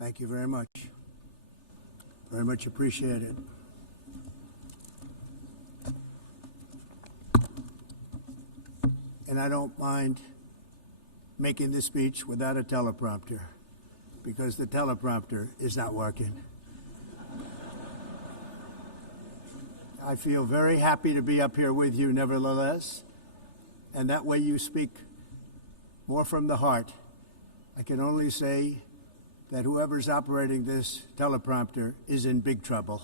Thank you very much. Very much appreciated. And I don't mind making this speech without a teleprompter, because the teleprompter is not working. I feel very happy to be up here with you nevertheless, and that way you speak more from the heart. I can only say that whoever's operating this teleprompter is in big trouble.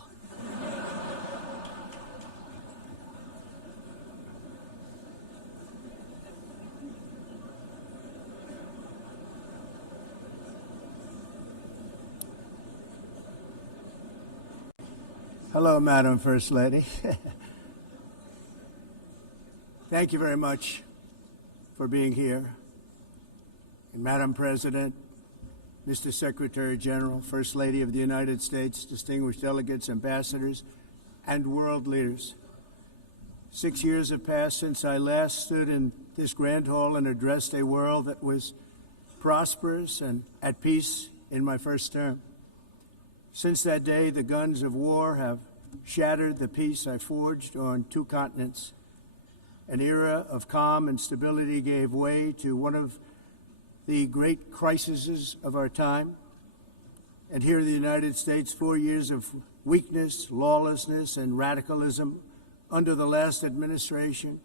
Hello, Madam First Lady. Thank you very much for being here. And Madam President, Mr. Secretary General, First Lady of the United States, distinguished delegates, ambassadors, and world leaders. 6 years have passed since I last stood in this grand hall and addressed a world that was prosperous and at peace in my first term. Since that day, the guns of war have shattered the peace I forged on 2 continents. An era of calm and stability gave way to one of the great crises of our time. And here in the United States, 4 years of weakness, lawlessness, and radicalism under the last administration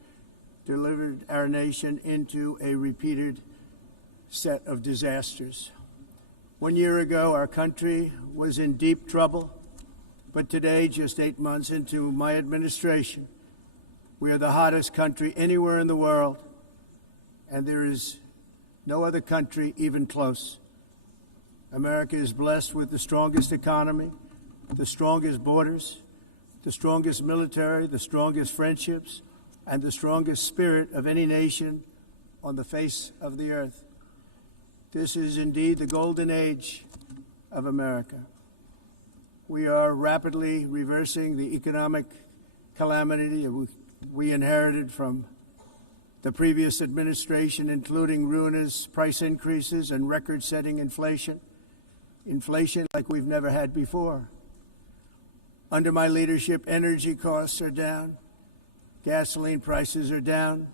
delivered our nation into a repeated set of disasters. 1 year ago, our country was in deep trouble, but today, just 8 months into my administration, we are the hottest country anywhere in the world, and there is no other country even close. America is blessed with the strongest economy, the strongest borders, the strongest military, the strongest friendships, and the strongest spirit of any nation on the face of the earth. This is indeed the golden age of America. We are rapidly reversing the economic calamity we inherited from the previous administration, including ruinous price increases and record-setting inflation like we've never had before. Under my leadership, energy costs are down, gasoline prices are down,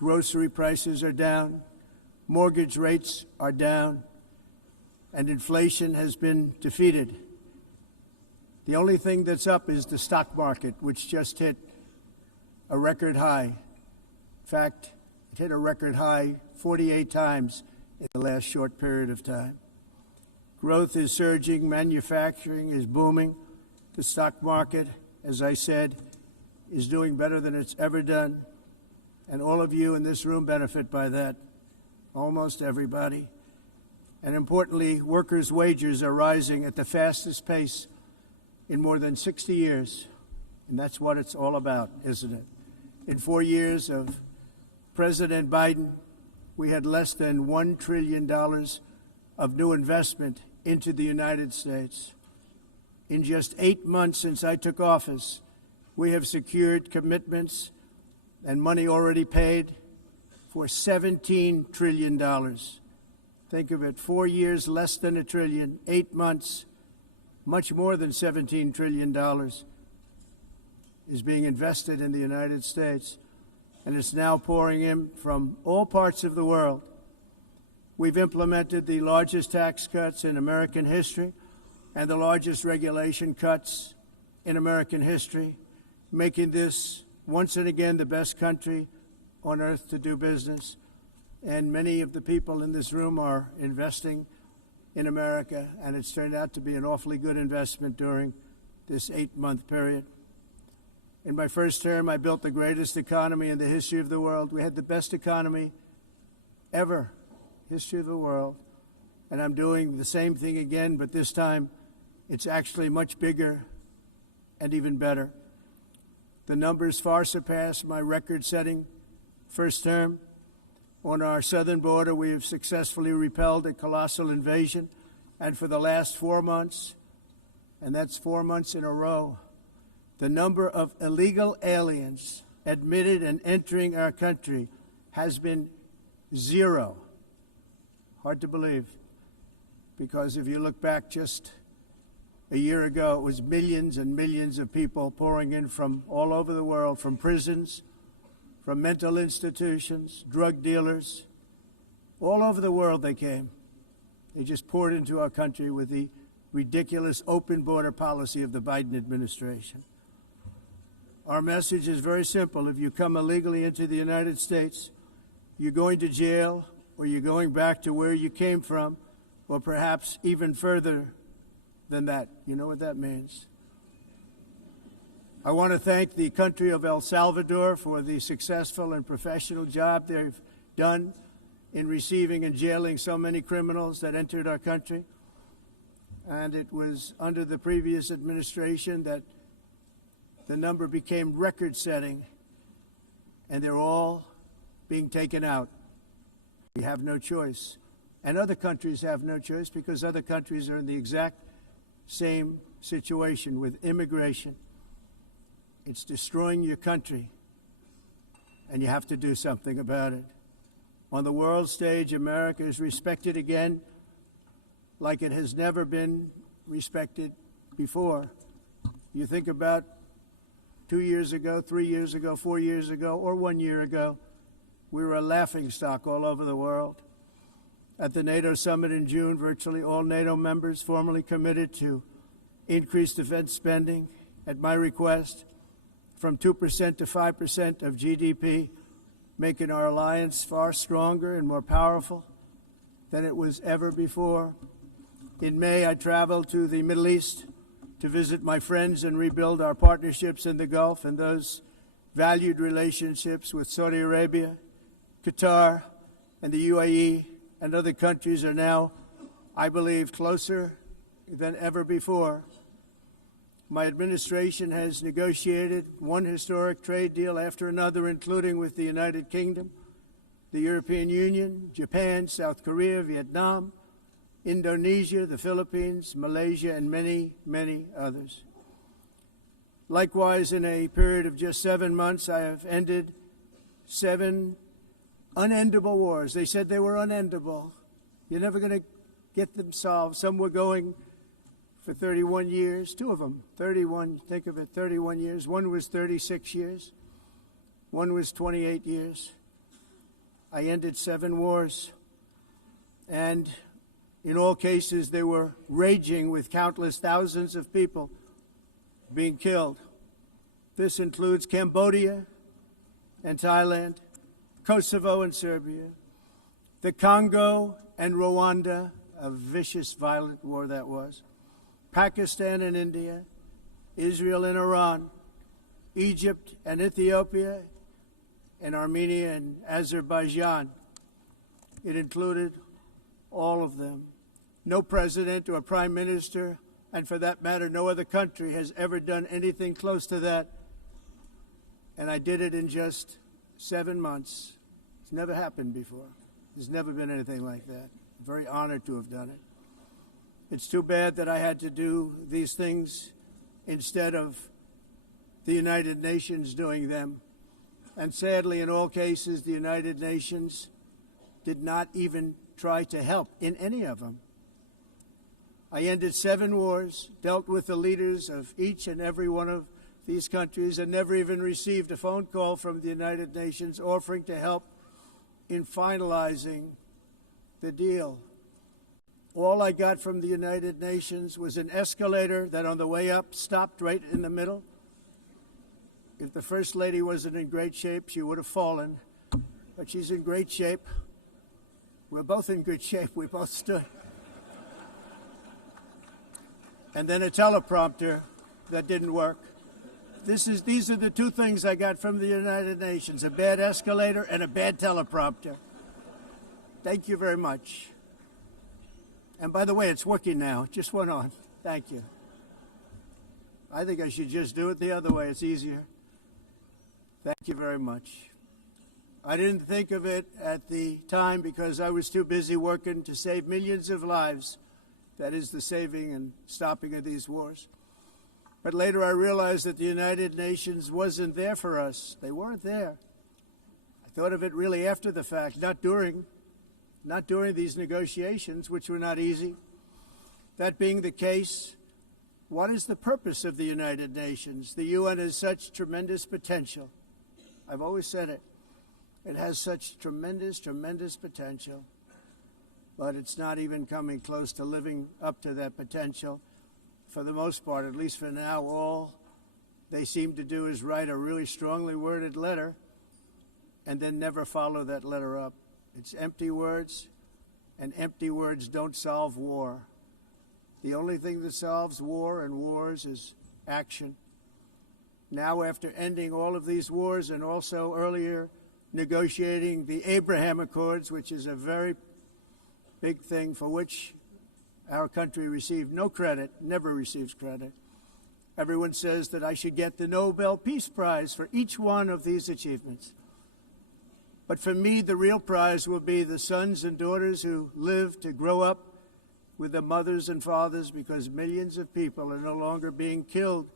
grocery prices are down, mortgage rates are down, and inflation has been defeated. The only thing that's up is the stock market, which just hit a record high. In fact, it hit a record high 48 times in the last short period of time. Growth is surging, manufacturing is booming. The stock market, as I said, is doing better than it's ever done. And all of you in this room benefit by that, almost everybody. And importantly, workers' wages are rising at the fastest pace in more than 60 years. And that's what it's all about, isn't it? In 4 years of President Biden, we had less than $1 trillion of new investment into the United States. In just 8 months since I took office, we have secured commitments and money already paid for $17 trillion. Think of it, 4 years, less than $1 trillion, 8 months, much more than $17 trillion is being invested in the United States. And it's now pouring in from all parts of the world. We've implemented the largest tax cuts in American history and the largest regulation cuts in American history, making this once and again the best country on earth to do business. And many of the people in this room are investing in America, and it's turned out to be an awfully good investment during this 8-month period. In my first term, I built the greatest economy in the history of the world. We had the best economy ever, history of the world. And I'm doing the same thing again, but this time it's actually much bigger and even better. The numbers far surpass my record-setting first term. On our southern border, we have successfully repelled a colossal invasion. And for the last 4 months, and that's 4 months in a row, the number of illegal aliens admitted and entering our country has been 0. Hard to believe. because if you look back just a year ago, it was millions and millions of people pouring in from all over the world, from prisons, from mental institutions, drug dealers. All over the world they came. They just poured into our country with the ridiculous open border policy of the Biden administration. Our message is very simple. If you come illegally into the United States, you're going to jail, or you're going back to where you came from, or perhaps even further than that. You know what that means. I want to thank the country of El Salvador for the successful and professional job they've done in receiving and jailing so many criminals that entered our country. And it was under the previous administration that the number became record-setting, and they're all being taken out. We have no choice. And other countries have no choice, because other countries are in the exact same situation with immigration. It's destroying your country, and you have to do something about it. On the world stage, America is respected again like it has never been respected before. You think about 2 years ago, 3 years ago, 4 years ago, or 1 year ago, we were a laughingstock all over the world. At the NATO summit in June, virtually all NATO members formally committed to increase defense spending, at my request, from 2% to 5% of GDP, making our alliance far stronger and more powerful than it was ever before. In May, I traveled to the Middle East to visit my friends and rebuild our partnerships in the Gulf and those valued relationships with Saudi Arabia, Qatar, and the UAE, and other countries are now, I believe, closer than ever before. My administration has negotiated one historic trade deal after another, including with the United Kingdom, the European Union, Japan, South Korea, Vietnam, Indonesia, the Philippines, Malaysia, and many, many others. Likewise, in a period of just 7 months, I have ended 7 unendable wars. They said they were unendable. You're never going to get them solved. Some were going for 31 years, 2 of them, 31, think of it, 31 years. One was 36 years. One was 28 years. I ended 7 wars. And in all cases, they were raging with countless thousands of people being killed. This includes Cambodia and Thailand, Kosovo and Serbia, the Congo and Rwanda, a vicious, violent war that was, Pakistan and India, Israel and Iran, Egypt and Ethiopia, and Armenia and Azerbaijan. It included all of them. No president or prime minister, and for that matter, no other country has ever done anything close to that. And I did it in just 7 months. It's never happened before. There's never been anything like that. I'm very honored to have done it. It's too bad that I had to do these things instead of the United Nations doing them. And sadly, in all cases, the United Nations did not even try to help in any of them. I ended 7 wars, dealt with the leaders of each and every one of these countries, and never even received a phone call from the United Nations offering to help in finalizing the deal. All I got from the United Nations was an escalator that on the way up stopped right in the middle. If the First Lady wasn't in great shape, she would have fallen, but she's in great shape. We're both in good shape. We both stood. And then a teleprompter that didn't work. These are the 2 things I got from the United Nations, a bad escalator and a bad teleprompter. Thank you very much. And by the way, it's working now. It just went on. Thank you. I think I should just do it the other way. It's easier. Thank you very much. I didn't think of it at the time because I was too busy working to save millions of lives. That is the saving and stopping of these wars. But later I realized that the United Nations wasn't there for us. They weren't there. I thought of it really after the fact, not during these negotiations, which were not easy. That being the case, what is the purpose of the United Nations? The UN has such tremendous potential. I've always said it. It has such tremendous, tremendous potential, but it's not even coming close to living up to that potential. For the most part, at least for now, all they seem to do is write a really strongly worded letter and then never follow that letter up. It's empty words, and empty words don't solve war. The only thing that solves war and wars is action. Now, after ending all of these wars and also earlier negotiating the Abraham Accords, which is a very big thing for which our country received no credit, never receives credit. Everyone says that I should get the Nobel Peace Prize for each one of these achievements. But for me, the real prize will be the sons and daughters who live to grow up with the mothers and fathers, because millions of people are no longer being killed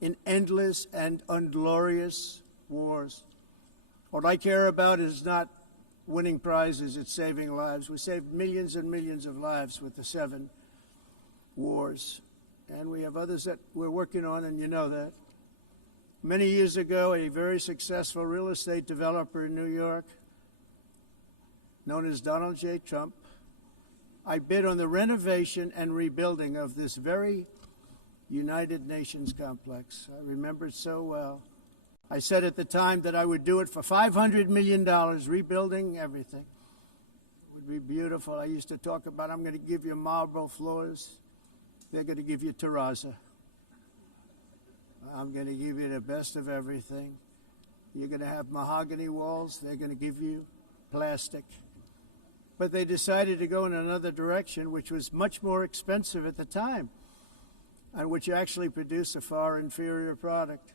in endless and unglorious wars. What I care about is not winning prizes, it's saving lives. We saved millions and millions of lives with the 7 wars. And we have others that we're working on, and you know that. Many years ago, a very successful real estate developer in New York, known as Donald J. Trump, I bid on the renovation and rebuilding of this very United Nations complex. I remember it so well. I said at the time that I would do it for $500 million, rebuilding everything. It would be beautiful. I used to talk about, I'm going to give you marble floors. They're going to give you terrazzo. I'm going to give you the best of everything. You're going to have mahogany walls. They're going to give you plastic. But they decided to go in another direction, which was much more expensive at the time, and which actually produced a far inferior product.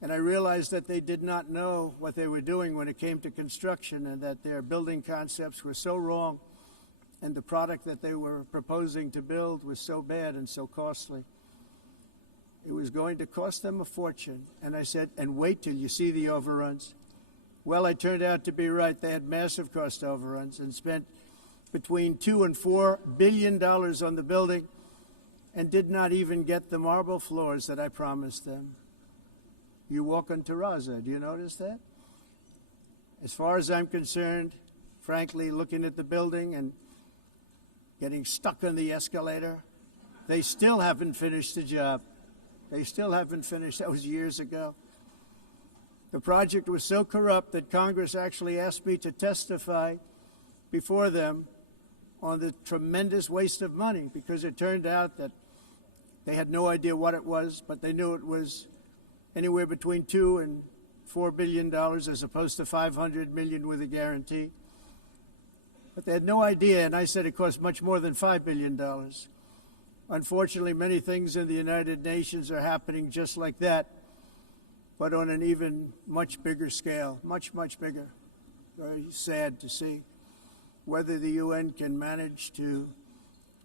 And I realized that they did not know what they were doing when it came to construction, and that their building concepts were so wrong, and the product that they were proposing to build was so bad and so costly. It was going to cost them a fortune. And I said, and wait till you see the overruns. Well, I turned out to be right. They had massive cost overruns and spent between $2 and $4 billion on the building and did not even get the marble floors that I promised them. You walk on terrazzo. Do you notice that? As far as I'm concerned, frankly, looking at the building and getting stuck on the escalator, they still haven't finished the job. They still haven't finished. That was years ago. The project was so corrupt that Congress actually asked me to testify before them on the tremendous waste of money, because it turned out that they had no idea what it was, but they knew it was anywhere between $2 and $4 billion as opposed to $500 million with a guarantee. But they had no idea, and I said it cost much more than $5 billion. Unfortunately, many things in the United Nations are happening just like that, but on an even much bigger scale, much, much bigger. Very sad to see. Whether the UN can manage to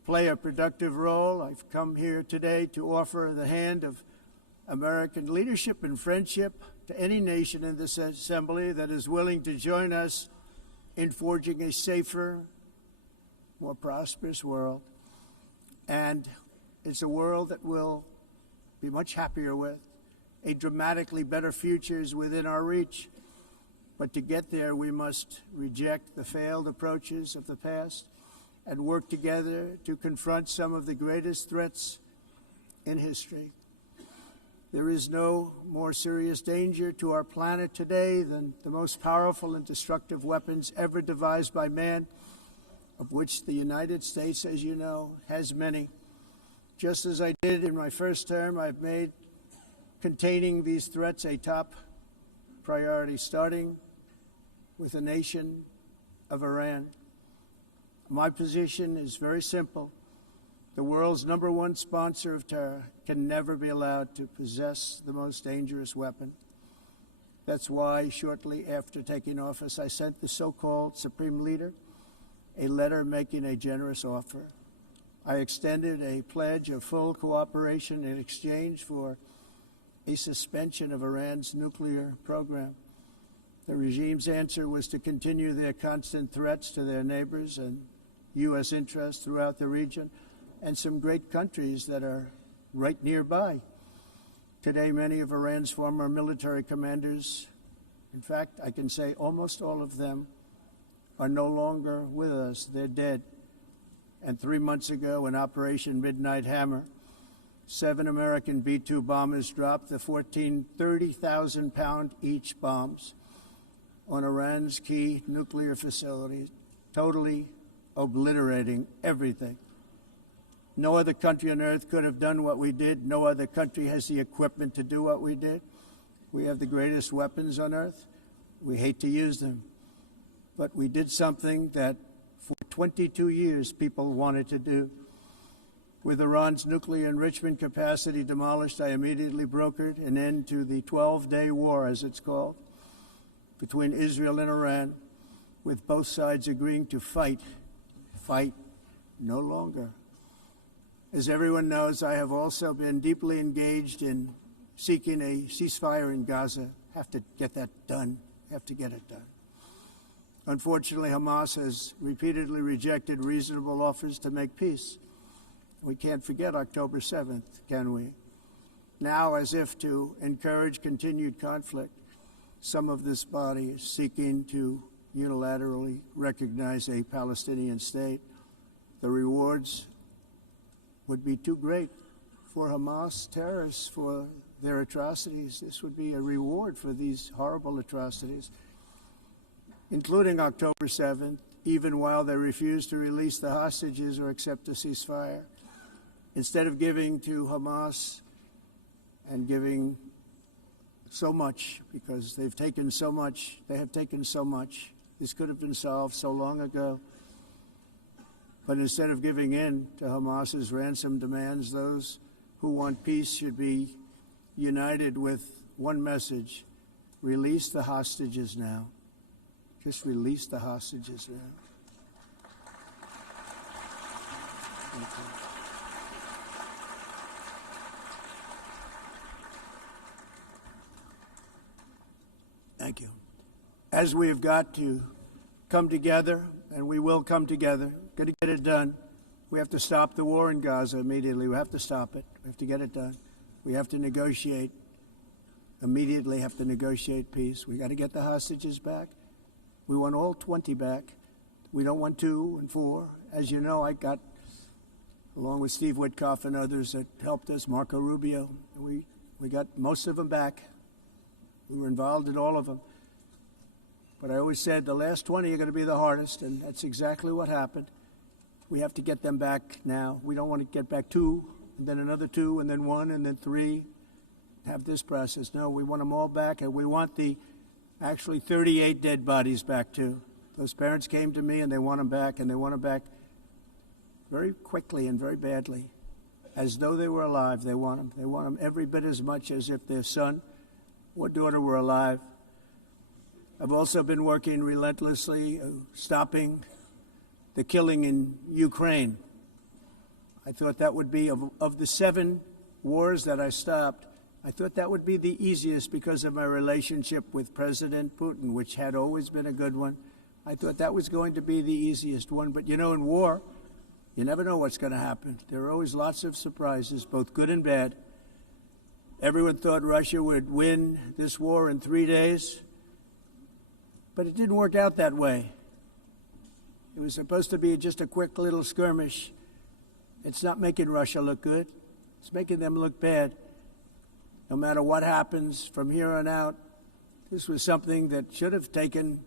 play a productive role, I've come here today to offer the hand of American leadership and friendship to any nation in this assembly that is willing to join us in forging a safer, more prosperous world. And it's a world that we'll be much happier with. A dramatically better future is within our reach. But to get there, we must reject the failed approaches of the past and work together to confront some of the greatest threats in history. There is no more serious danger to our planet today than the most powerful and destructive weapons ever devised by man, of which the United States, as you know, has many. Just as I did in my first term, I've made containing these threats a top priority, starting with the nation of Iran. My position is very simple. The world's #1 sponsor of terror can never be allowed to possess the most dangerous weapon. That's why, shortly after taking office, I sent the so-called Supreme Leader a letter making a generous offer. I extended a pledge of full cooperation in exchange for a suspension of Iran's nuclear program. The regime's answer was to continue their constant threats to their neighbors and U.S. interests throughout the region, and some great countries that are right nearby. Today, many of Iran's former military commanders, in fact, I can say almost all of them, are no longer with us. They're dead. And 3 months ago, in Operation Midnight Hammer, 7 American B-2 bombers dropped the 14 30,000-pound each bombs on Iran's key nuclear facilities, totally obliterating everything. No other country on earth could have done what we did. No other country has the equipment to do what we did. We have the greatest weapons on earth. We hate to use them. But we did something that for 22 years people wanted to do. With Iran's nuclear enrichment capacity demolished, I immediately brokered an end to the 12-day war, as it's called, between Israel and Iran, with both sides agreeing to fight no longer. As everyone knows, I have also been deeply engaged in seeking a ceasefire in Gaza. Have to get that done. Have to get it done. Unfortunately, Hamas has repeatedly rejected reasonable offers to make peace. We can't forget October 7th, can we? Now, as if to encourage continued conflict, some of this body is seeking to unilaterally recognize a Palestinian state. The rewards would be too great for Hamas terrorists for their atrocities. This would be a reward for these horrible atrocities, including October 7th, even while they refuse to release the hostages or accept a ceasefire. Instead of giving to Hamas and giving so much, because they've taken so much, this could have been solved so long ago. But instead of giving in to Hamas's ransom demands, those who want peace should be united with one message: release the hostages now. Just release the hostages now. Thank you. Thank you. As we have got to come together, and we will come together, got to get it done. We have to stop the war in Gaza immediately. We have to stop it. We have to get it done. We have to negotiate, immediately have to negotiate peace. We got to get the hostages back. We want all 20 back. We don't want 2 and 4. As you know, I got, along with Steve Witkoff and others that helped us, Marco Rubio, we got most of them back. We were involved in all of them. But I always said the last 20 are going to be the hardest, and that's exactly what happened. We have to get them back now. We don't want to get back 2, and then another 2, and then 1, and then 3. Have this process. No, we want them all back, and we want the actually 38 dead bodies back too. Those parents came to me, and they want them back, and they want them back very quickly and very badly. As though they were alive, they want them. They want them every bit as much as if their son or daughter were alive. I've also been working relentlessly, stopping the killing in Ukraine. I thought that would be, of the 7 wars that I stopped, I thought that would be the easiest because of my relationship with President Putin, which had always been a good one. I thought that was going to be the easiest one. But, you know, in war, you never know what's going to happen. There are always lots of surprises, both good and bad. Everyone thought Russia would win this war in 3 days. But it didn't work out that way. It was supposed to be just a quick little skirmish. It's not making Russia look good. It's making them look bad. No matter what happens from here on out, this was something that should have taken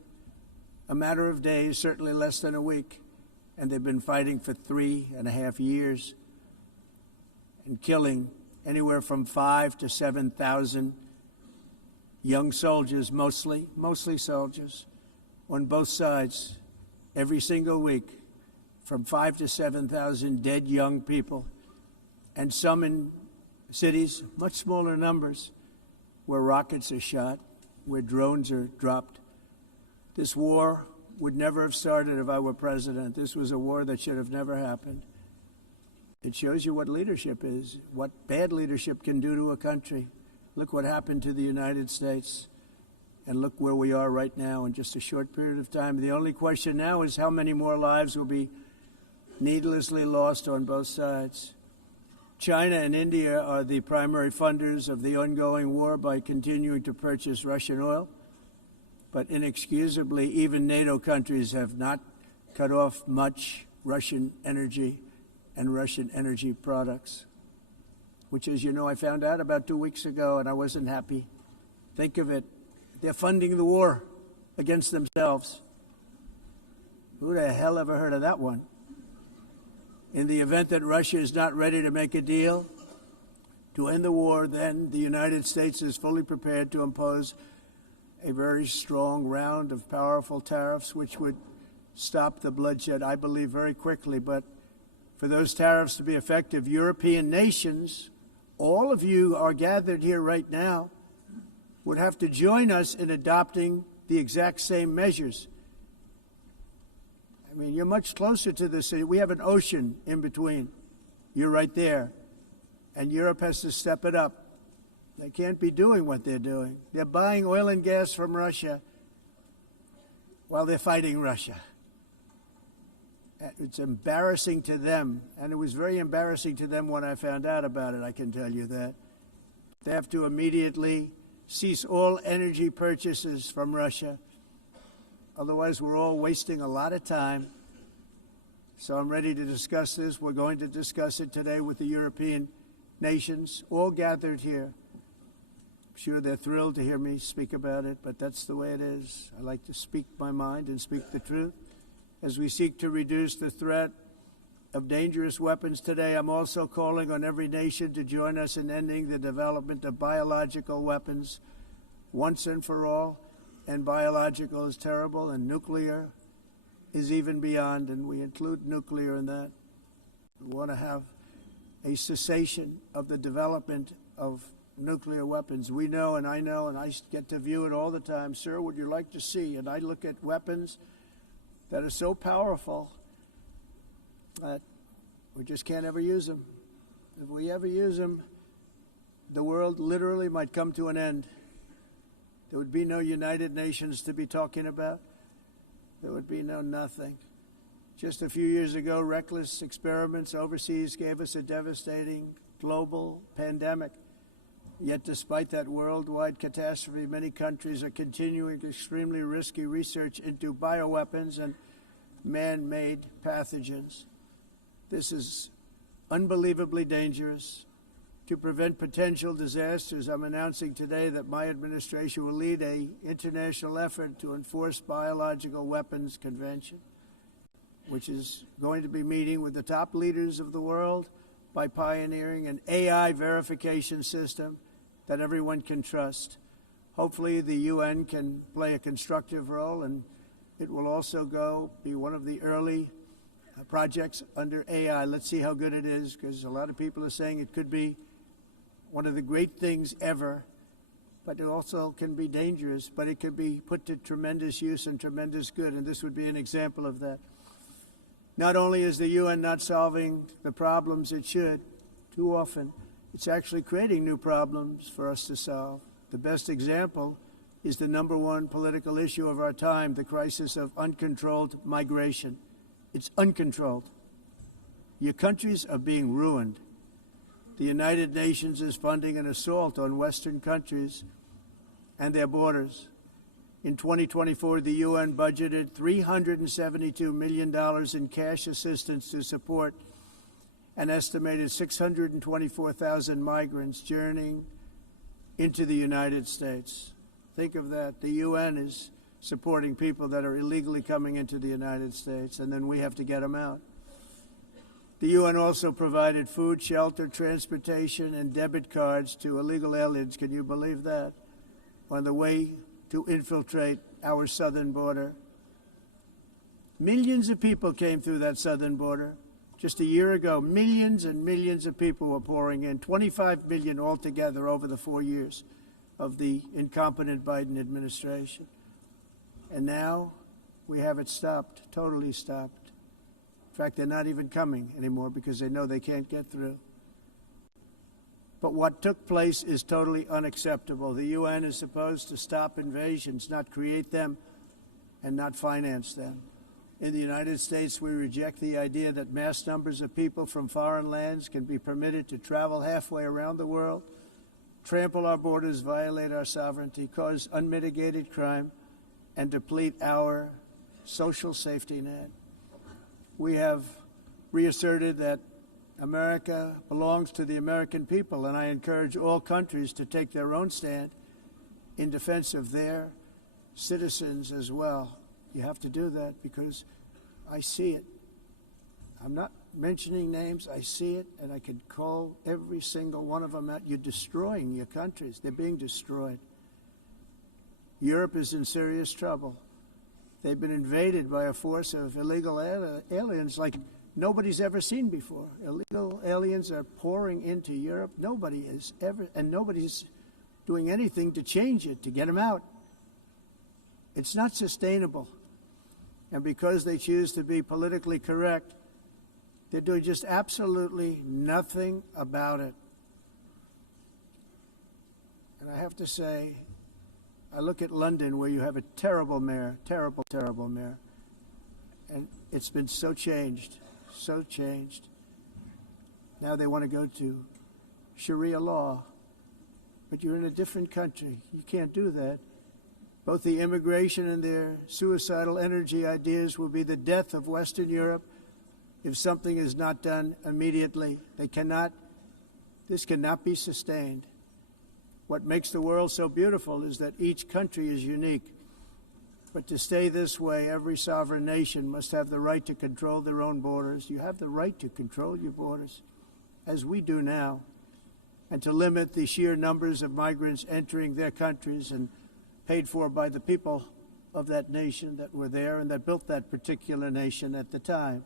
a matter of days, certainly less than a week. And they've been fighting for 3.5 years and killing anywhere from 5,000 to 7,000 young soldiers, mostly soldiers, on both sides, every single week, from 5,000 to 7,000 dead young people, and some in cities, much smaller numbers, where rockets are shot, where drones are dropped. This war would never have started if I were president. This was a war that should have never happened. It shows you what leadership is, what bad leadership can do to a country. Look what happened to the United States, and look where we are right now in just a short period of time. The only question now is how many more lives will be needlessly lost on both sides. China and India are the primary funders of the ongoing war by continuing to purchase Russian oil. But inexcusably, even NATO countries have not cut off much Russian energy and Russian energy products, which, as you know, I found out about 2 weeks ago, and I wasn't happy. Think of it. They're funding the war against themselves. Who the hell ever heard of that one? In the event that Russia is not ready to make a deal to end the war, then the United States is fully prepared to impose a very strong round of powerful tariffs, which would stop the bloodshed, I believe, very quickly. But for those tariffs to be effective, European nations, all of you are gathered here right now, would have to join us in adopting the exact same measures. I mean, you're much closer to this. We have an ocean in between. You're right there. And Europe has to step it up. They can't be doing what they're doing. They're buying oil and gas from Russia while they're fighting Russia. It's embarrassing to them, and it was very embarrassing to them when I found out about it, I can tell you that. They have to immediately cease all energy purchases from Russia. Otherwise, we're all wasting a lot of time. So I'm ready to discuss this. We're going to discuss it today with the European nations, all gathered here. I'm sure they're thrilled to hear me speak about it, but that's the way it is. I like to speak my mind and speak the truth. As we seek to reduce the threat of dangerous weapons today, I'm also calling on every nation to join us in ending the development of biological weapons once and for all. And biological is terrible, and nuclear is even beyond, and we include nuclear in that. We want to have a cessation of the development of nuclear weapons. We know, and I get to view it all the time. Sir, would you like to see? And I look at weapons that are so powerful that we just can't ever use them. If we ever use them, the world literally might come to an end. There would be no United Nations to be talking about. There would be no nothing. Just a few years ago, reckless experiments overseas gave us a devastating global pandemic. Yet despite that worldwide catastrophe, many countries are continuing extremely risky research into bioweapons and man-made pathogens. This is unbelievably dangerous. To prevent potential disasters, I'm announcing today that my administration will lead an international effort to enforce biological weapons convention, which is going to be meeting with the top leaders of the world by pioneering an AI verification system that everyone can trust. Hopefully the UN can play a constructive role, and it will also be one of the early projects under AI. Let's see how good it is, because a lot of people are saying it could be one of the great things ever, but it also can be dangerous, but it can be put to tremendous use and tremendous good, and this would be an example of that. Not only is the UN not solving the problems it should, too often, it's actually creating new problems for us to solve. The best example is the number one political issue of our time, the crisis of uncontrolled migration. It's uncontrolled. Your countries are being ruined. The United Nations is funding an assault on Western countries and their borders. In 2024, the UN budgeted $372 million in cash assistance to support an estimated 624,000 migrants journeying into the United States. Think of that. The UN is supporting people that are illegally coming into the United States, and then we have to get them out. The UN also provided food, shelter, transportation, and debit cards to illegal aliens. Can you believe that? On the way to infiltrate our southern border. Millions of people came through that southern border. Just a year ago, millions and millions of people were pouring in, 25 million altogether over the 4 years of the incompetent Biden administration. And now we have it stopped, totally stopped. In fact, they're not even coming anymore because they know they can't get through. But what took place is totally unacceptable. The UN is supposed to stop invasions, not create them and not finance them. In the United States, we reject the idea that mass numbers of people from foreign lands can be permitted to travel halfway around the world, trample our borders, violate our sovereignty, cause unmitigated crime, and deplete our social safety net. We have reasserted that America belongs to the American people, and I encourage all countries to take their own stand in defense of their citizens as well. You have to do that because I see it. I'm not mentioning names. I see it, and I could call every single one of them out. You're destroying your countries. They're being destroyed. Europe is in serious trouble. They've been invaded by a force of illegal aliens like nobody's ever seen before. Illegal aliens are pouring into Europe. Nobody is ever, and nobody's doing anything to change it, to get them out. It's not sustainable. And because they choose to be politically correct, they're doing just absolutely nothing about it. And I have to say, I look at London, where you have a terrible mayor, terrible, terrible mayor. And it's been so changed, so changed. Now they want to go to Sharia law. But you're in a different country. You can't do that. Both the immigration and their suicidal energy ideas will be the death of Western Europe if something is not done immediately. This cannot be sustained. What makes the world so beautiful is that each country is unique. But to stay this way, every sovereign nation must have the right to control their own borders. You have the right to control your borders, as we do now, and to limit the sheer numbers of migrants entering their countries and paid for by the people of that nation that were there and that built that particular nation at the time.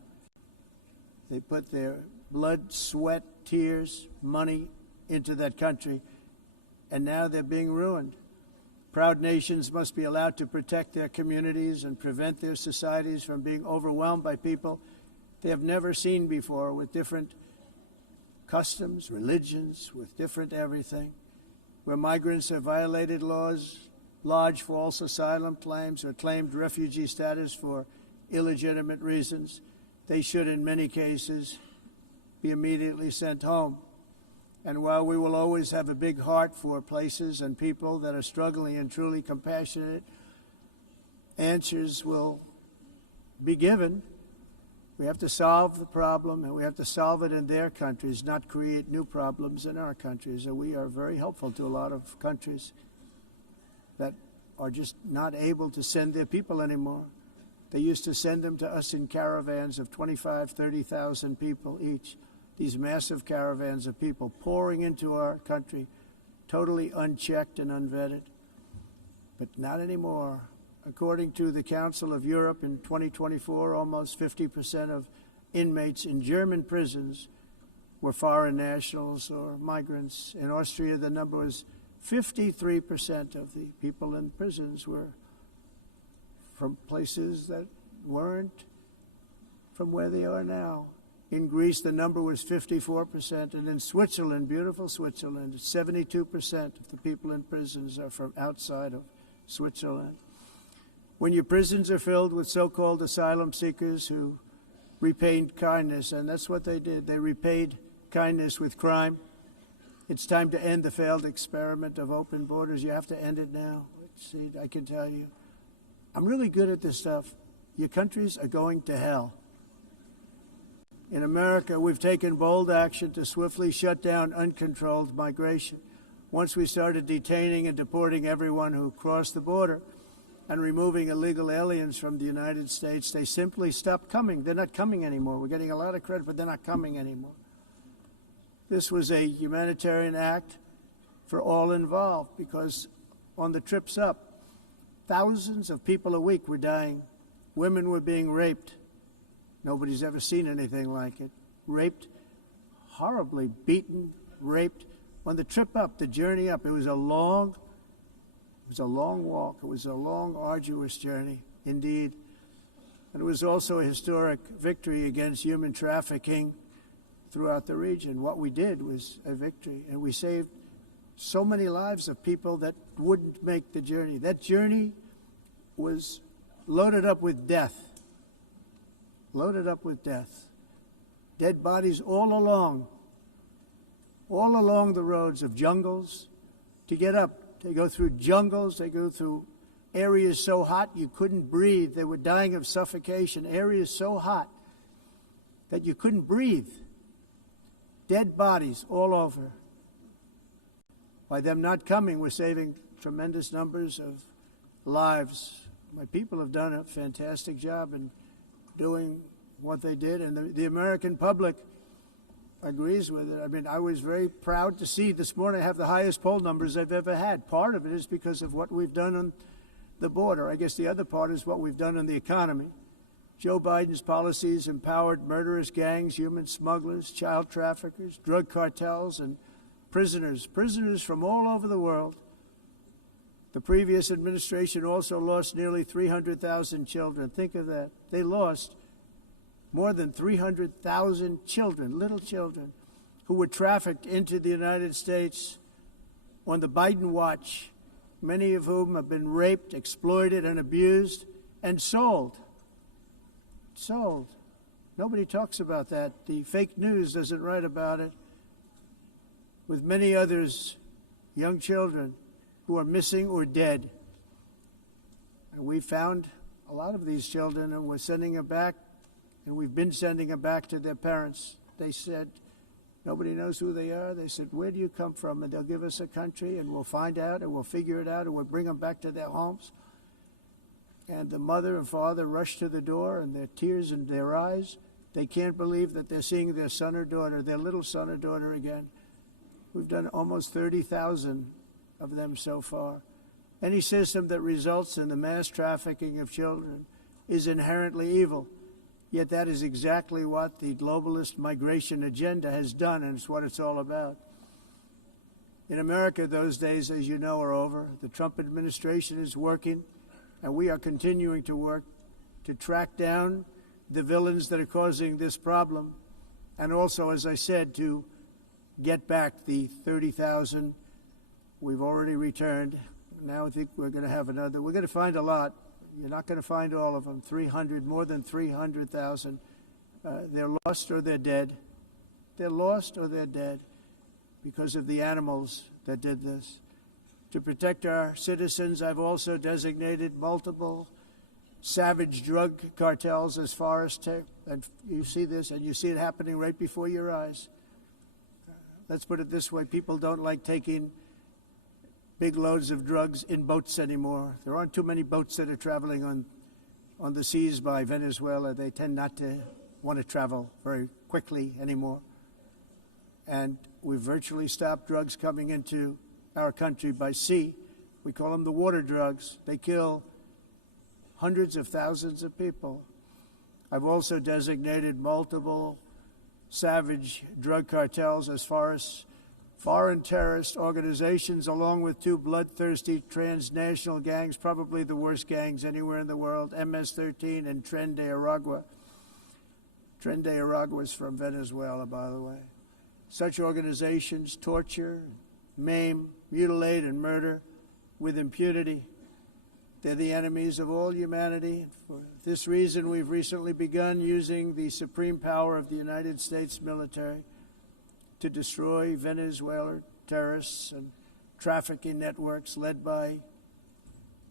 They put their blood, sweat, tears, money into that country, and now they're being ruined. Proud nations must be allowed to protect their communities and prevent their societies from being overwhelmed by people they have never seen before, with different customs, religions, with different everything. Where migrants have violated laws, lodged false asylum claims, or claimed refugee status for illegitimate reasons, they should, in many cases, be immediately sent home. And while we will always have a big heart for places and people that are struggling and truly compassionate, answers will be given. We have to solve the problem, and we have to solve it in their countries, not create new problems in our countries. And we are very helpful to a lot of countries that are just not able to send their people anymore. They used to send them to us in caravans of 25,000, 30,000 people each. These massive caravans of people pouring into our country, totally unchecked and unvetted. But not anymore. According to the Council of Europe, in 2024, almost 50% of inmates in German prisons were foreign nationals or migrants. In Austria, the number was 53% of the people in prisons were from places that weren't from where they are now. In Greece, the number was 54%, and in Switzerland, beautiful Switzerland, 72% of the people in prisons are from outside of Switzerland. When your prisons are filled with so-called asylum seekers who repaid kindness, and that's what they did, they repaid kindness with crime, it's time to end the failed experiment of open borders. You have to end it now. See, I can tell you, I'm really good at this stuff. Your countries are going to hell. In America, we've taken bold action to swiftly shut down uncontrolled migration. Once we started detaining and deporting everyone who crossed the border and removing illegal aliens from the United States, they simply stopped coming. They're not coming anymore. We're getting a lot of credit, but they're not coming anymore. This was a humanitarian act for all involved, because on the trips up, thousands of people a week were dying. Women were being raped. Nobody's ever seen anything like it. Raped, horribly beaten, raped. On the trip up, the journey up, it was a long walk. It was a long, arduous journey, indeed. And it was also a historic victory against human trafficking throughout the region. What we did was a victory, and we saved so many lives of people that wouldn't make the journey. That journey was loaded up with death. loaded up with death. Dead bodies all along the roads of jungles. To get up, they go through jungles, they go through areas so hot you couldn't breathe. They were dying of suffocation, areas so hot that you couldn't breathe. Dead bodies all over. By them not coming, we're saving tremendous numbers of lives. My people have done a fantastic job in doing what they did, and the American public agrees with it. I mean, I was very proud to see this morning I have the highest poll numbers I've ever had. Part of it is because of what we've done on the border. I guess the other part is what we've done on the economy. Joe Biden's policies empowered murderous gangs, human smugglers, child traffickers, drug cartels, and prisoners from all over the world. The previous administration also lost nearly 300,000 children. Think of that. They lost more than 300,000 children, little children, who were trafficked into the United States on the Biden watch, many of whom have been raped, exploited, and abused, and sold. Sold. Nobody talks about that. The fake news doesn't write about it. With many others, young children who are missing or dead. And we found a lot of these children, and we're sending them back, and we've been sending them back to their parents. They said, nobody knows who they are. They said, where do you come from? And they'll give us a country, and we'll find out, and we'll figure it out, and we'll bring them back to their homes. And the mother and father rush to the door, and their tears in their eyes. They can't believe that they're seeing their son or daughter, their little son or daughter again. We've done almost 30,000 of them so far. Any system that results in the mass trafficking of children is inherently evil. Yet that is exactly what the globalist migration agenda has done, and it's what it's all about. In America, those days, as you know, are over. The Trump administration is working, and we are continuing to work to track down the villains that are causing this problem, and also, as I said, to get back the 30,000 we've already returned. Now I think we're going to have another. We're going to find a lot. You're not going to find all of them. 300, more than 300,000. They're lost or they're dead. They're lost or they're dead because of the animals that did this. To protect our citizens, I've also designated multiple savage drug cartels as far as and you see this, and you see it happening right before your eyes. Let's put it this way. People don't like taking big loads of drugs in boats anymore. There aren't too many boats that are traveling on the seas by Venezuela. They tend not to want to travel very quickly anymore. And we've virtually stopped drugs coming into our country by sea. We call them the water drugs. They kill hundreds of thousands of people. I've also designated multiple savage drug cartels as far as foreign terrorist organizations, along with two bloodthirsty transnational gangs, probably the worst gangs anywhere in the world, MS-13 and Tren de Aragua. Tren de Aragua is from Venezuela, by the way. Such organizations torture, maim, mutilate, and murder with impunity. They're the enemies of all humanity. For this reason, we've recently begun using the supreme power of the United States military to destroy Venezuelan terrorists and trafficking networks led by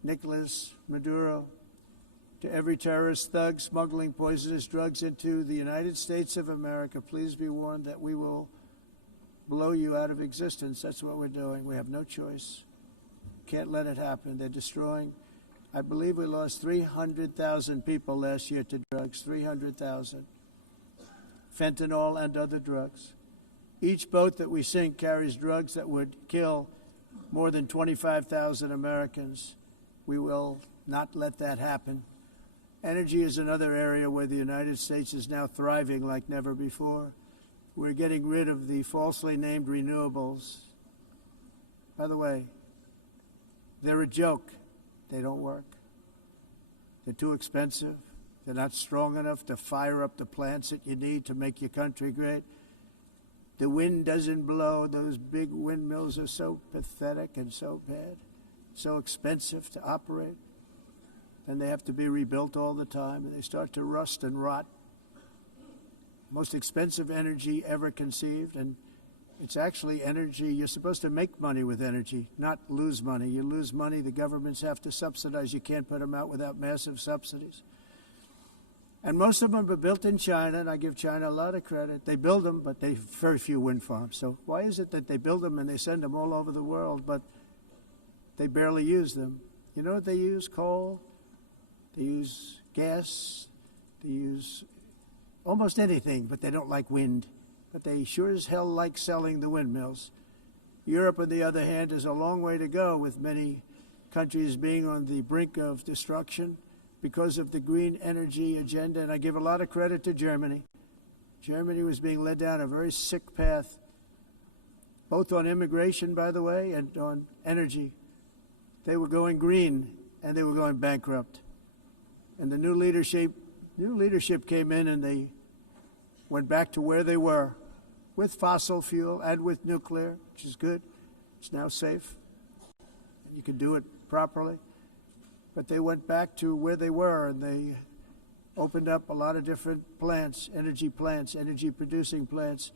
Nicolas Maduro. To every terrorist thug smuggling poisonous drugs into the United States of America, please be warned that we will blow you out of existence. That's what we're doing. We have no choice. Can't let it happen. They're destroying. I believe we lost 300,000 people last year to drugs, 300,000. Fentanyl and other drugs. Each boat that we sink carries drugs that would kill more than 25,000 Americans. We will not let that happen. Energy is another area where the United States is now thriving like never before. We're getting rid of the falsely named renewables. By the way, they're a joke. They don't work. They're too expensive. They're not strong enough to fire up the plants that you need to make your country great. The wind doesn't blow. Those big windmills are so pathetic and so bad, so expensive to operate. And they have to be rebuilt all the time, and they start to rust and rot. most expensive energy ever conceived, and it's actually energy. You're supposed to make money with energy, not lose money. You lose money, the governments have to subsidize. You can't put them out without massive subsidies. And most of them are built in China, and I give China a lot of credit. They build them, but they have very few wind farms. So why is it that they build them and they send them all over the world, but they barely use them? You know what they use? Coal. They use gas. They use almost anything, but they don't like wind. But they sure as hell like selling the windmills. Europe, on the other hand, has a long way to go, with many countries being on the brink of destruction because of the green energy agenda. And I give a lot of credit to Germany. Germany was being led down a very sick path, both on immigration, by the way, and on energy. They were going green, and they were going bankrupt. And the new leadership came in, and they went back to where they were, with fossil fuel and with nuclear, which is good. It's now safe. You can do it properly. But they went back to where they were, and they opened up a lot of different plants, energy-producing plants,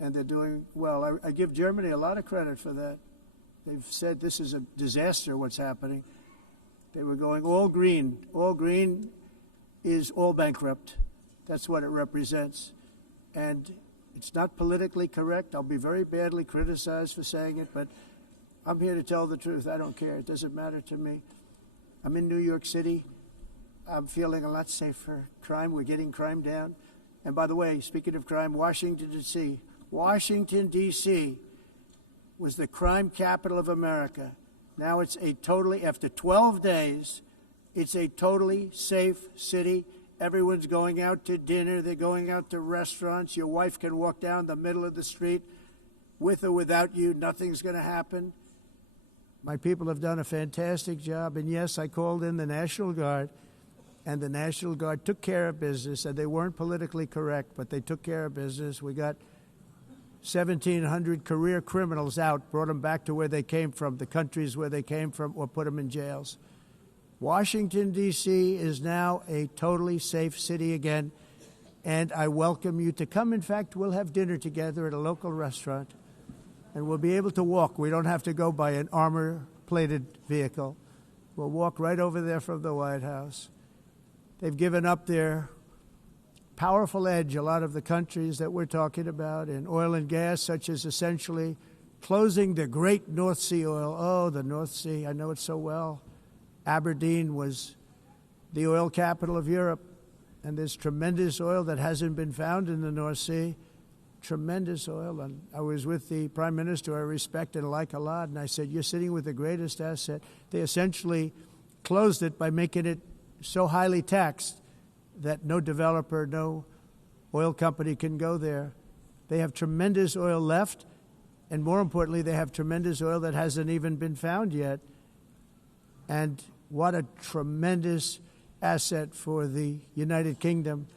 and they're doing well. I give Germany a lot of credit for that. They've said this is a disaster, what's happening. They were going all green. All green is all bankrupt. That's what it represents. And it's not politically correct. I'll be very badly criticized for saying it, but I'm here to tell the truth. I don't care. It doesn't matter to me. I'm in New York City. I'm feeling a lot safer. Crime, we're getting crime down. And by the way, speaking of crime, Washington, D.C. was the crime capital of America. Now it's after 12 days, it's a totally safe city. Everyone's going out to dinner. They're going out to restaurants. Your wife can walk down the middle of the street with or without you. Nothing's going to happen. My people have done a fantastic job. And yes, I called in the National Guard, and the National Guard took care of business. And they weren't politically correct, but they took care of business. We got 1,700 career criminals out, brought them back to where they came from, the countries where they came from, or put them in jails. Washington, D.C. is now a totally safe city again, and I welcome you to come. In fact, we'll have dinner together at a local restaurant, and we'll be able to walk. We don't have to go by an armor-plated vehicle. We'll walk right over there from the White House. They've given up their powerful edge, a lot of the countries that we're talking about, in oil and gas, such as essentially closing the great North Sea oil. Oh, the North Sea, I know it so well. Aberdeen was the oil capital of Europe, and there's tremendous oil that hasn't been found in the North Sea, tremendous oil. And I was with the Prime Minister I respect and like a lot, and I said, you're sitting with the greatest asset. They essentially closed it by making it so highly taxed that no developer, no oil company can go there. They have tremendous oil left, and more importantly, they have tremendous oil that hasn't even been found yet. And what a tremendous asset for the United Kingdom.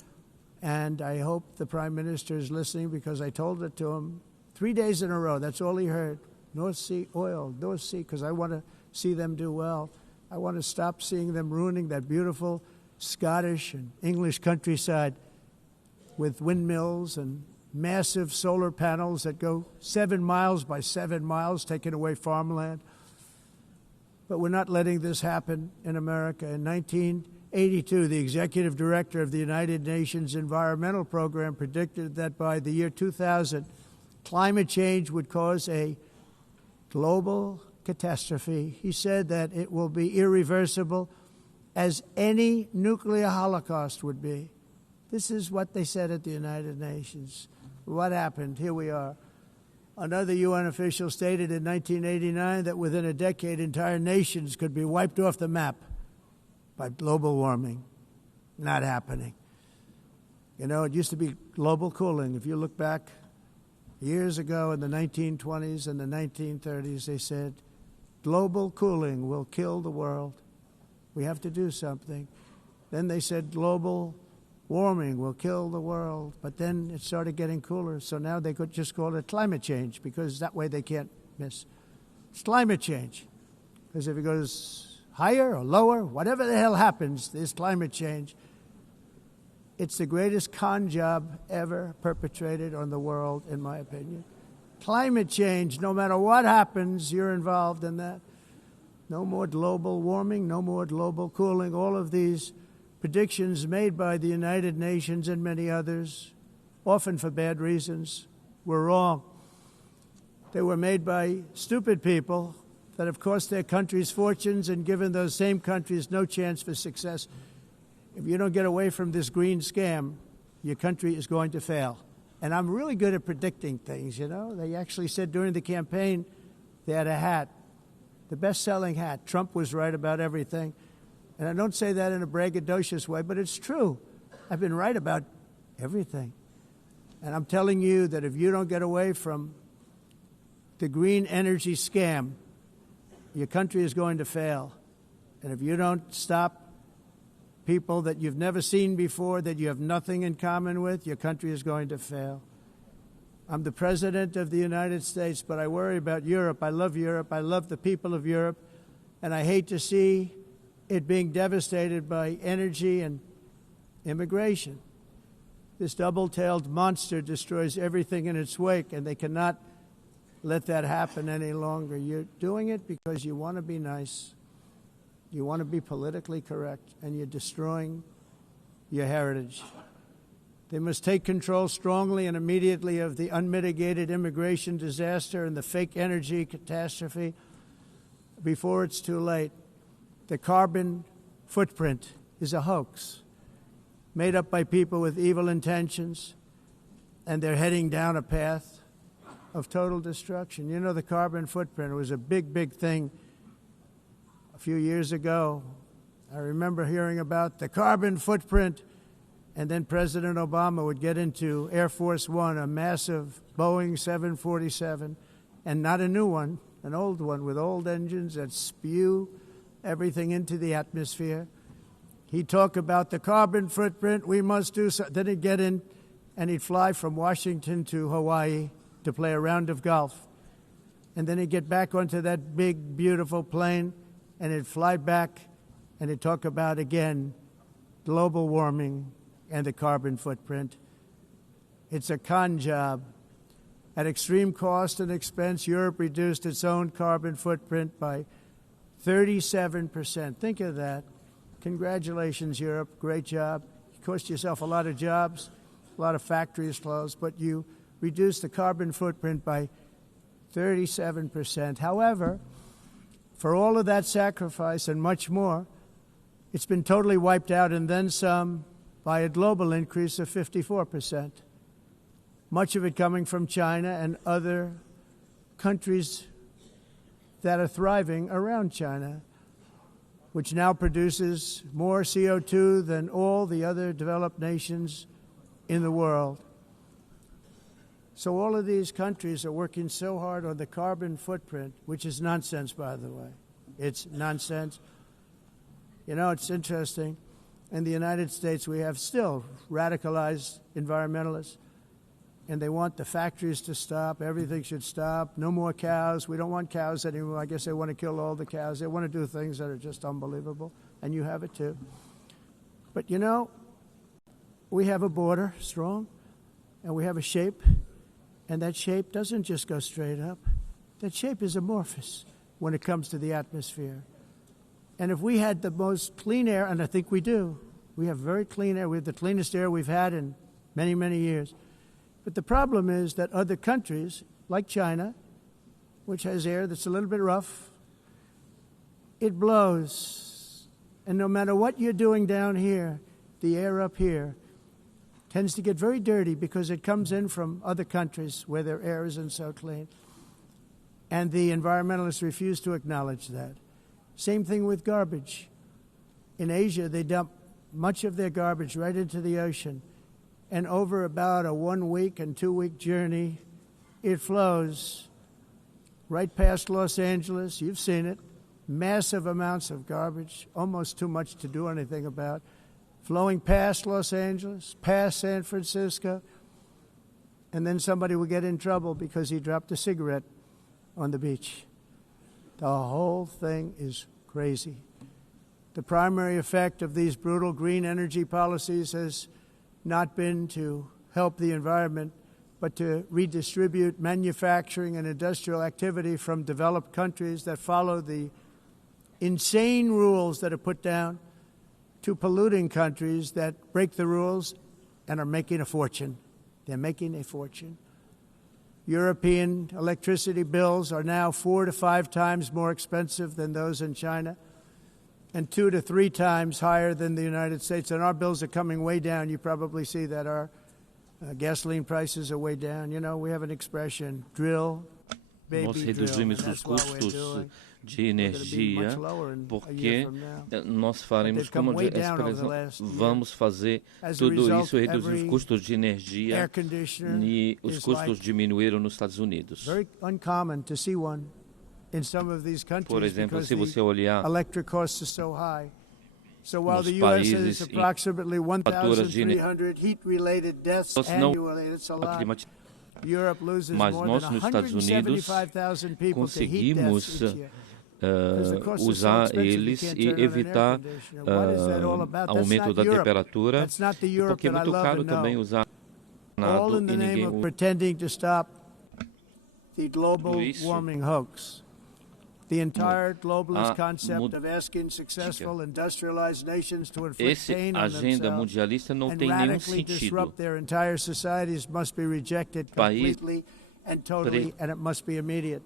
And I hope the Prime Minister is listening, because I told it to him 3 days in a row. That's all he heard. North Sea oil, North Sea, because I want to see them do well. I want to stop seeing them ruining that beautiful Scottish and English countryside with windmills and massive solar panels that go 7 miles by 7 miles, taking away farmland. But we're not letting this happen in America. In 1982, the executive director of the United Nations Environmental Program predicted that by the year 2000, climate change would cause a global catastrophe. He said that it will be irreversible, as any nuclear holocaust would be. This is what they said at the United Nations. What happened? Here we are. Another UN official stated in 1989 that within a decade, entire nations could be wiped off the map by global warming. Not happening. You know, it used to be global cooling. If you look back years ago in the 1920s and the 1930s, they said, global cooling will kill the world. We have to do something. Then they said global warming will kill the world. But then it started getting cooler. So now they could just call it climate change, because that way they can't miss. It's climate change. Because if it goes higher or lower, whatever the hell happens, there's climate change. It's the greatest con job ever perpetrated on the world, in my opinion. Climate change, no matter what happens, you're involved in that. No more global warming, no more global cooling. All of these predictions made by the United Nations and many others, often for bad reasons, were wrong. They were made by stupid people that have cost their countries fortunes and given those same countries no chance for success. If you don't get away from this green scam, your country is going to fail. And I'm really good at predicting things, you know. They actually said during the campaign they had a hat, the best-selling hat. Trump was right about everything. And I don't say that in a braggadocious way, but it's true. I've been right about everything. And I'm telling you that if you don't get away from the green energy scam, your country is going to fail. And if you don't stop people that you've never seen before, that you have nothing in common with, your country is going to fail. I'm the President of the United States, but I worry about Europe. I love Europe. I love the people of Europe. And I hate to see it being devastated by energy and immigration. This double-tailed monster destroys everything in its wake, and they cannot let that happen any longer. You're doing it because you want to be nice. You want to be politically correct, and you're destroying your heritage. They must take control strongly and immediately of the unmitigated immigration disaster and the fake energy catastrophe before it's too late. The carbon footprint is a hoax made up by people with evil intentions, and they're heading down a path of total destruction. You know, the carbon footprint was a big, big thing a few years ago. I remember hearing about the carbon footprint, and then President Obama would get into Air Force One, a massive Boeing 747, and not a new one, an old one with old engines that spew everything into the atmosphere. He'd talk about the carbon footprint, we must do so. Then he'd get in and he'd fly from Washington to Hawaii to play a round of golf. And then he'd get back onto that big, beautiful plane and he'd fly back and he'd talk about, again, global warming and the carbon footprint. It's a con job. At extreme cost and expense, Europe reduced its own carbon footprint by 37%. Think of that. Congratulations, Europe. Great job. You cost yourself a lot of jobs, a lot of factories closed, but you reduced the carbon footprint by 37%. However, for all of that sacrifice and much more, it's been totally wiped out and then some by a global increase of 54%. Much of it coming from China and other countries that are thriving around China, which now produces more CO2 than all the other developed nations in the world. So all of these countries are working so hard on the carbon footprint, which is nonsense, by the way. It's nonsense. You know, it's interesting. In the United States, we have still radicalized environmentalists, and they want the factories to stop. Everything should stop. No more cows. We don't want cows anymore. I guess they want to kill all the cows. They want to do things that are just unbelievable, and you have it too. But, you know, we have a border, strong, and we have a shape, and that shape doesn't just go straight up. That shape is amorphous when it comes to the atmosphere. And if we had the most clean air, and I think we do, we have very clean air. We have the cleanest air we've had in many, many years. But the problem is that other countries, like China, which has air that's a little bit rough, it blows. And no matter what you're doing down here, the air up here tends to get very dirty because it comes in from other countries where their air isn't so clean. And the environmentalists refuse to acknowledge that. Same thing with garbage. In Asia, they dump much of their garbage right into the ocean. And over about a 1 week and 2 week journey, it flows right past Los Angeles. You've seen it. Massive amounts of garbage, almost too much to do anything about, flowing past Los Angeles, past San Francisco, and then somebody will get in trouble because he dropped a cigarette on the beach. The whole thing is crazy. The primary effect of these brutal green energy policies has not been to help the environment, but to redistribute manufacturing and industrial activity from developed countries that follow the insane rules that are put down to polluting countries that break the rules and are making a fortune. They're making a fortune. European electricity bills are now 4 to 5 times more expensive than those in China and 2 to 3 times higher than the United States. And our bills are coming way down. You probably see that our gasoline prices are way down. You know, we have an expression, drill, baby, Nós drill. reduzimos os custos de energia porque nós faremos, como a expressão, vamos fazer tudo isso, reduzir os custos de energia e os custos diminuíram nos Estados Unidos. Por exemplo, se você olhar nos países em faturas de mas nós nos Estados Unidos conseguimos usar eles e evitar aumento da temperatura, porque é muito caro também usar nada e ninguém usa isso. The entire globalist concept of asking successful industrialized nations to inflict pain on themselves and radically disrupt their entire societies must be rejected completely and totally, and it must be immediate.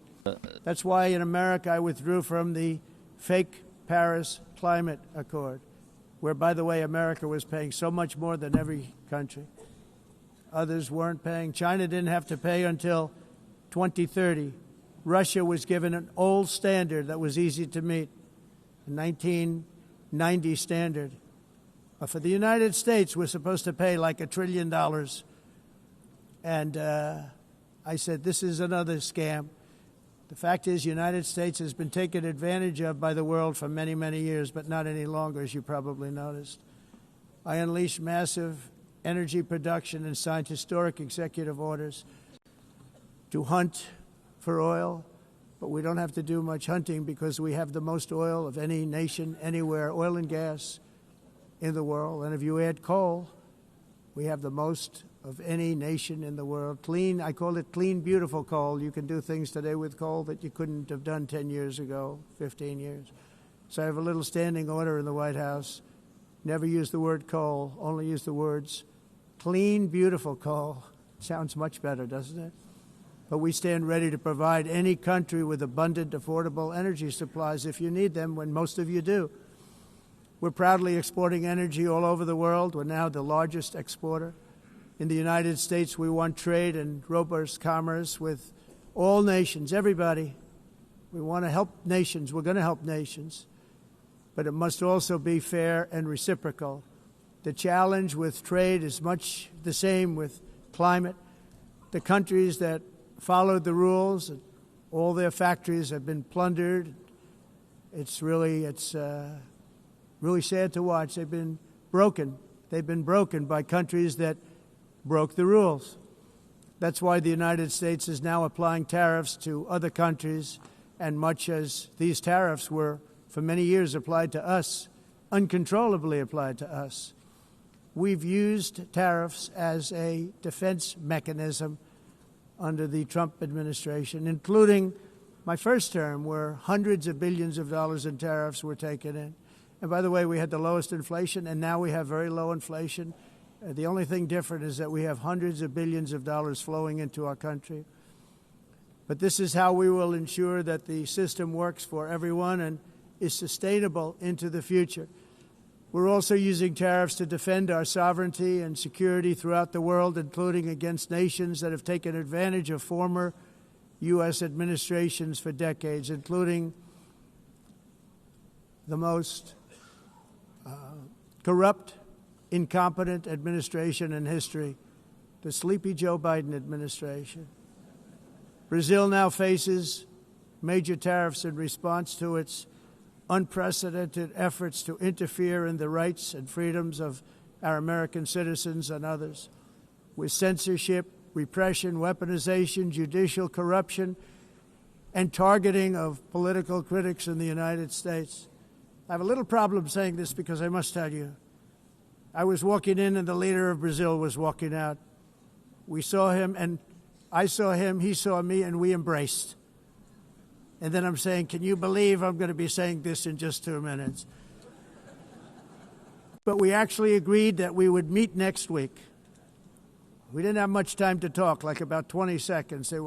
That's why in America I withdrew from the fake Paris Climate Accord, where, by the way, America was paying so much more than every country. Others weren't paying. China didn't have to pay until 2030. Russia was given an old standard that was easy to meet, a 1990 standard. But for the United States, we're supposed to pay like $1 trillion. And I said, this is another scam. The fact is, the United States has been taken advantage of by the world for many, many years, but not any longer, as you probably noticed. I unleashed massive energy production and signed historic executive orders to hunt for oil, but we don't have to do much hunting because we have the most oil of any nation anywhere, oil and gas in the world. And if you add coal, we have the most of any nation in the world. Clean, I call it clean, beautiful coal. You can do things today with coal that you couldn't have done 10 years ago, 15 years. So I have a little standing order in the White House. Never use the word coal, only use the words clean, beautiful coal. Sounds much better, doesn't it? But we stand ready to provide any country with abundant, affordable energy supplies if you need them, when most of you do. We're proudly exporting energy all over the world. We're now the largest exporter. In the United States, we want trade and robust commerce with all nations, everybody. We want to help nations. We're going to help nations. But it must also be fair and reciprocal. The challenge with trade is much the same with climate. The countries that followed the rules, and all their factories have been plundered. It's really sad to watch. They've been broken. They've been broken by countries that broke the rules. That's why the United States is now applying tariffs to other countries, and much as these tariffs were for many years applied to us, uncontrollably applied to us. We've used tariffs as a defense mechanism under the Trump administration, including my first term, where hundreds of billions of dollars in tariffs were taken in. And by the way, we had the lowest inflation, and now we have very low inflation. The only thing different is that we have hundreds of billions of dollars flowing into our country. But this is how we will ensure that the system works for everyone and is sustainable into the future. We're also using tariffs to defend our sovereignty and security throughout the world, including against nations that have taken advantage of former U.S. administrations for decades, including the most corrupt, incompetent administration in history, the sleepy Joe Biden administration. Brazil now faces major tariffs in response to its unprecedented efforts to interfere in the rights and freedoms of our American citizens and others, with censorship, repression, weaponization, judicial corruption, and targeting of political critics in the United States. I have a little problem saying this because I must tell you, I was walking in and the leader of Brazil was walking out. We saw him and I saw him, he saw me, and we embraced. And then I'm saying, can you believe I'm going to be saying this in just 2 minutes? But we actually agreed that we would meet next week. We didn't have much time to talk, like about 20 seconds. They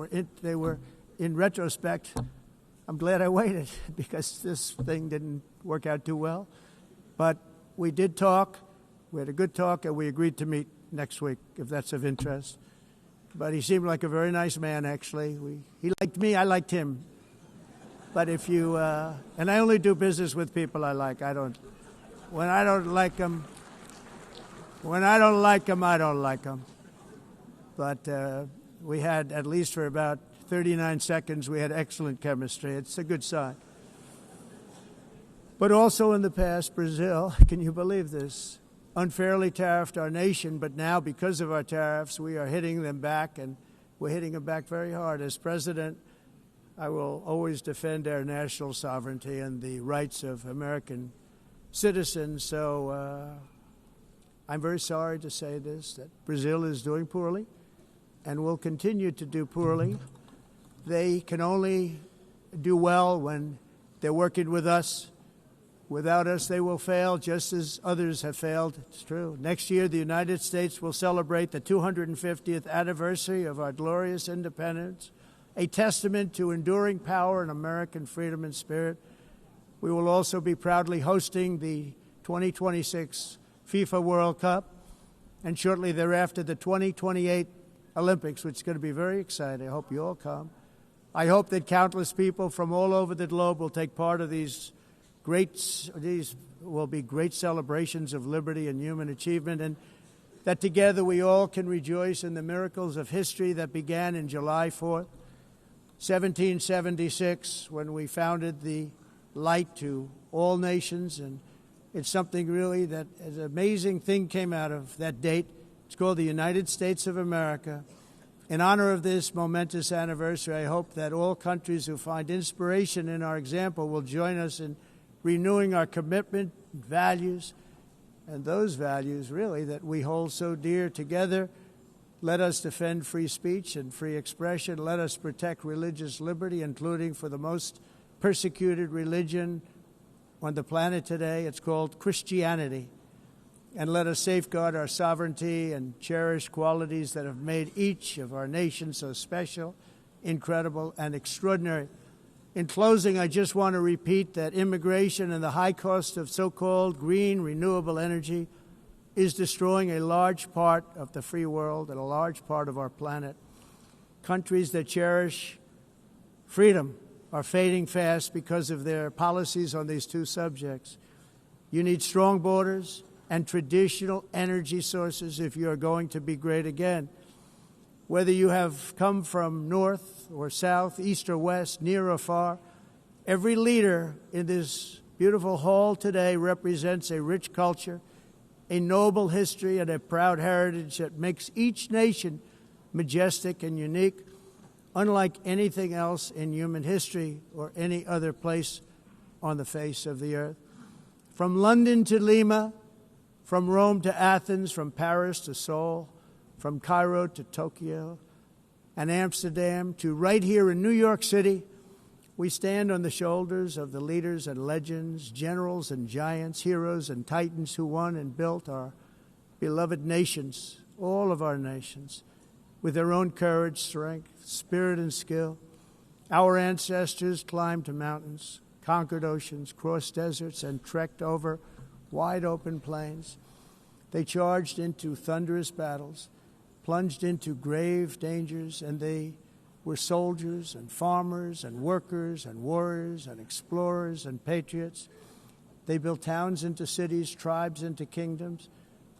were in retrospect, I'm glad I waited because this thing didn't work out too well. But we did talk. We had a good talk, and we agreed to meet next week, if that's of interest. But he seemed like a very nice man, actually. He liked me, I liked him. But if you, and I only do business with people I like. When I don't like them, I don't like them. But we had, at least for about 39 seconds, we had excellent chemistry. It's a good sign. But also in the past, Brazil, can you believe this, unfairly tariffed our nation, but now because of our tariffs, we are hitting them back, and we're hitting them back very hard. As president, I will always defend our national sovereignty and the rights of American citizens. So I'm very sorry to say this, that Brazil is doing poorly and will continue to do poorly. They can only do well when they're working with us. Without us, they will fail, just as others have failed. It's true. Next year, the United States will celebrate the 250th anniversary of our glorious independence, a testament to enduring power and American freedom and spirit. We will also be proudly hosting the 2026 FIFA World Cup, and shortly thereafter, the 2028 Olympics, which is going to be very exciting. I hope you all come. I hope that countless people from all over the globe will take part of these will be great celebrations of liberty and human achievement, and that together we all can rejoice in the miracles of history that began in July 4th, 1776, when we founded the light to all nations. And it's something really that an amazing thing came out of that date. It's called the United States of America. In honor of this momentous anniversary, I hope that all countries who find inspiration in our example will join us in renewing our commitment, values, and those values, really, that we hold so dear together. Let us defend free speech and free expression. Let us protect religious liberty, including for the most persecuted religion on the planet today. It's called Christianity. And let us safeguard our sovereignty and cherish qualities that have made each of our nations so special, incredible, and extraordinary. In closing, I just want to repeat that immigration and the high cost of so-called green renewable energy is destroying a large part of the free world and a large part of our planet. Countries that cherish freedom are fading fast because of their policies on these two subjects. You need strong borders and traditional energy sources if you are going to be great again. Whether you have come from north or south, east or west, near or far, every leader in this beautiful hall today represents a rich culture, a noble history, and a proud heritage that makes each nation majestic and unique, unlike anything else in human history or any other place on the face of the earth. From London to Lima, from Rome to Athens, from Paris to Seoul, from Cairo to Tokyo and Amsterdam to right here in New York City, we stand on the shoulders of the leaders and legends, generals and giants, heroes and titans who won and built our beloved nations, all of our nations, with their own courage, strength, spirit, and skill. Our ancestors climbed mountains, conquered oceans, crossed deserts, and trekked over wide open plains. They charged into thunderous battles, plunged into grave dangers, and they were soldiers and farmers and workers and warriors and explorers and patriots. They built towns into cities, tribes into kingdoms,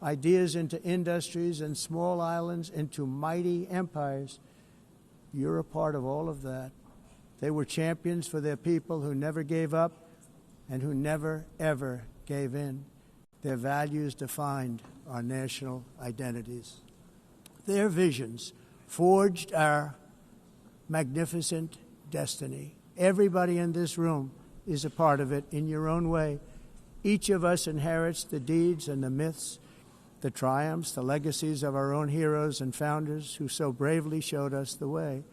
ideas into industries, and small islands into mighty empires. You're a part of all of that. They were champions for their people who never gave up and who never, ever gave in. Their values defined our national identities. Their visions forged our magnificent destiny. Everybody in this room is a part of it in your own way. Each of us inherits the deeds and the myths the triumphs, the legacies of our own heroes and founders who so bravely showed us the way.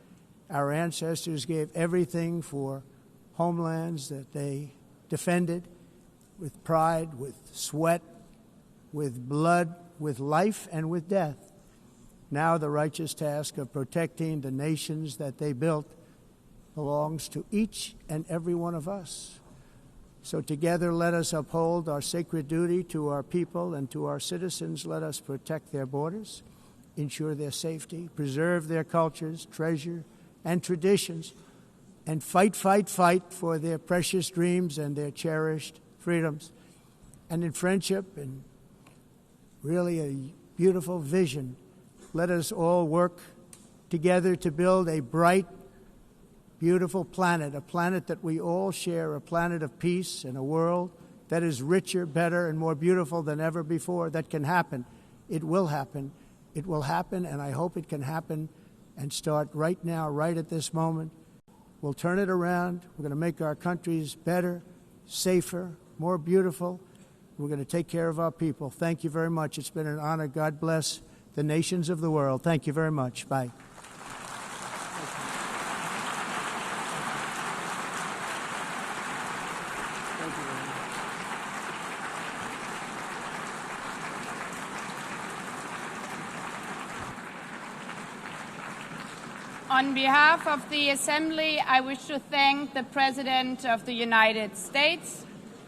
Our ancestors gave everything for homelands that they defended with pride, with sweat, with blood, with life, and with death. Now the righteous task of protecting the nations that they built belongs to each and every one of us. So together let us uphold our sacred duty to our people and to our citizens. Let us protect their borders, ensure their safety, preserve their cultures, treasure, and traditions, and fight for their precious dreams and their cherished freedoms. And in friendship and really a beautiful vision, let us all work together to build a bright, beautiful planet, a planet that we all share, a planet of peace and a world that is richer, better, and more beautiful than ever before. That can happen. It will happen. It will happen, and I hope it can happen and start right now, right at this moment. We'll turn it around. We're going to make our countries better, safer, more beautiful. We're going to take care of our people. Thank you very much. It's been an honor. God bless the nations of the world. Thank you very much. Bye. On behalf of the Assembly, I wish to thank the President of the United States,